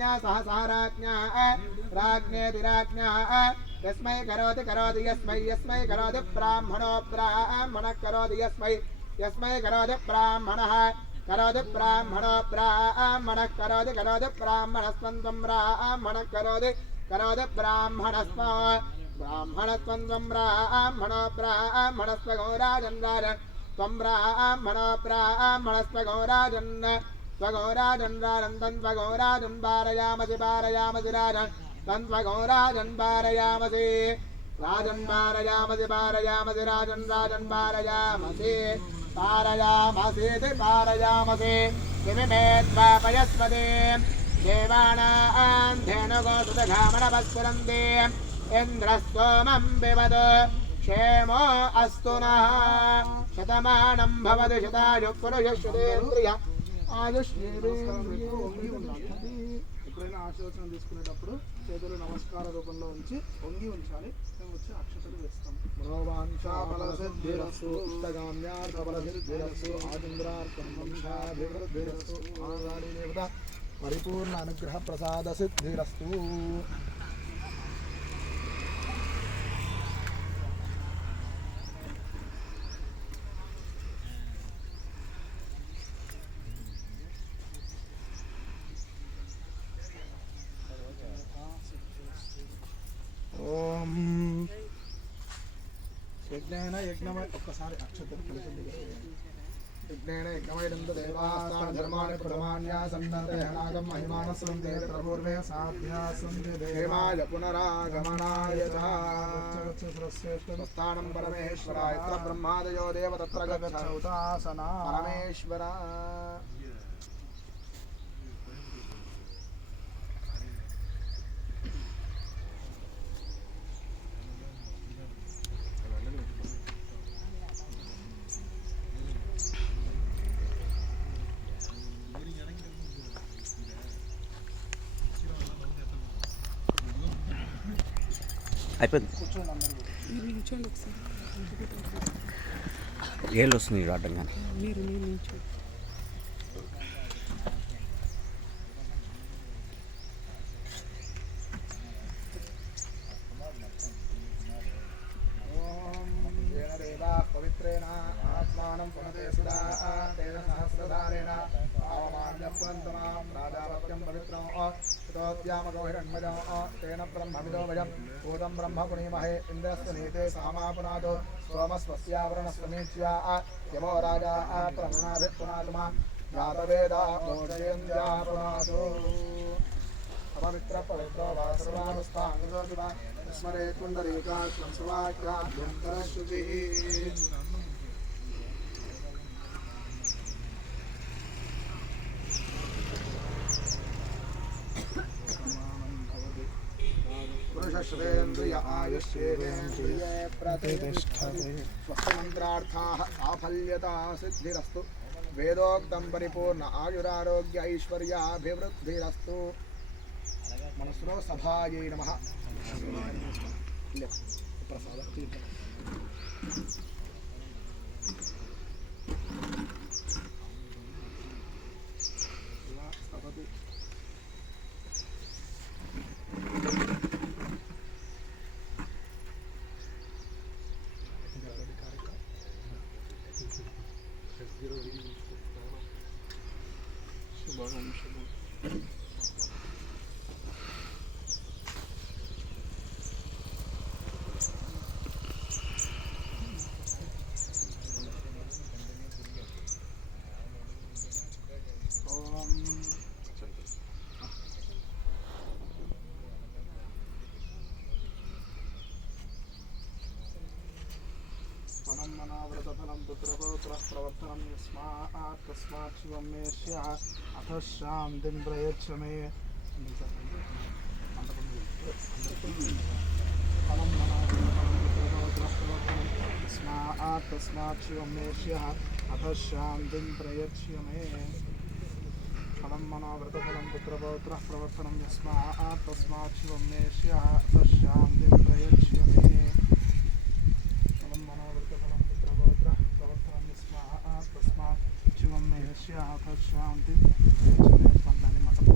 राज्ञा सहसा राज्ञेतिराज्ञा यस्मै करोति करोति यस्मै करोति ब्राह्मणो ब्राह्मणः करोति यस्मै करोति ब्राह्मणः करोति ब्राह्मणो ब्राह्मणः करोति ब्राह्मणस्त्वं ब्राह्मणः करोति ब्राह्मणस्त्वं ब्राह्मणो ब्राह्मणस्त्वगौराजन् त्वं ब्राह्मणो ब्राह्मणस्त्वगौराजन् स्वगौराजन् तन्त्वगौराजन् पारयामसि राजन् तन्त्वगौराजन् पारयामसि राजन् पारयामसि राजन् पारयामसि किमिमे त्वापयस्पदे देवानां धेनुगोसुतघामणवस्फुरन्ति इन्द्रस्तोमं पिबत क्षेमो अस्तु नः शतमानं भवति शतायुः पुरुषश्रुतेन्द्रिय ఎప్పుడైనా ఆశీర్వచనం తీసుకునేటప్పుడు చేతులు నమస్కార రూపంలో ఉంచి వంగి ఉంచాలి మేము వచ్చి అక్షతలు వేస్తాం. మనోవాంఛాఫలసిద్ధిరస్తు ఇష్టకామ్యార్థఫలసిద్ధిరస్తు ఆచంద్రార్థం వంశాభివృద్ధిరస్తు ఆగాడి దేవత పరిపూర్ణ అనుగ్రహ ప్రసాద సిద్ధిరస్తు. ఓం యజ్ఞేన యజ్ఞమై ఒక్కసారి అక్షతలు కలిసి యజ్ఞేన యజ్ఞమైనంద దేవాస్తాన ధర్మాణి ప్రమాణ్యాసన్నతేనాగం మహిమానస్వం తేత్ర పూర్వే సాధ్యాసంతి దేవాయ పునరాగమనాయ స్థానం పరమేశ్వరాయ యత్ర బ్రహ్మాదయో దేవ తత్ర గచ్చౌతాసనా పరమేశ్వర. అయిపోయింది. ఏళ్ళు వస్తుంది రావడం కానీ పవిత్రేణ ఆత్మానం పునతే సుదా తేన సహస్రధారేణ రాజాపత్యం పవిత్రం స్తోత్యామగో హిరణ్మజం తేన బ్రహ్మవిదో వయం భూతం బ్రహ్మ పుణీమహే ఇంద్రస్య నీతే సామాపునాదో సోమస్వస్యావరణస్వమీచ్యా యమో రాజా ప్రమణాభిపునాతుమా జాతవేదా మోక్షయేంద్యా పునాదో. అపవిత్ర పవిత్రో వా సర్వానుస్థాంగో శివ స్మరే కుండరీకాక్షం శివాఖ్యాభ్యంతరశుచి. పురుషశ్రేంద్రియ ఆయుష్యేంద్రియే ప్రతిష్టతే స్వస్థమంత్రార్థాః సాఫల్యతా సిద్ధిరస్తు వేదోక్తం పరిపూర్ణ ఆయురారోగ్య ఐశ్వర్యాభివృద్ధిరస్తు. మనసులో సభాయై నమః. ప్రసాద శుభం శుభం. ఫలం మనావ్రతఫలం పుత్రపౌత్ర ప్రవర్తనం యస్మాత్ తస్మాత్ శివం మే స్యాః అథ శాంతిం ప్రయచ్చ మే. ఫలం మనావ్రతఫలం పుత్రపౌత్ర ప్రవర్తనం యస్మాత్ తస్మాత్ శివం మే స్యాః అథ శాంతిం ప్రయచ్చ మే. ఫలం మనావ్రతఫలం పుత్రపౌత్ర ప్రవర్తనం యస్మాత్ తస్మాత్ శివం మే స్యాః అథ శాంతిం ప్రయచ్చ మే. తస్మాత్ శివం మే స్యాః శాంతి. పండ్లని మతం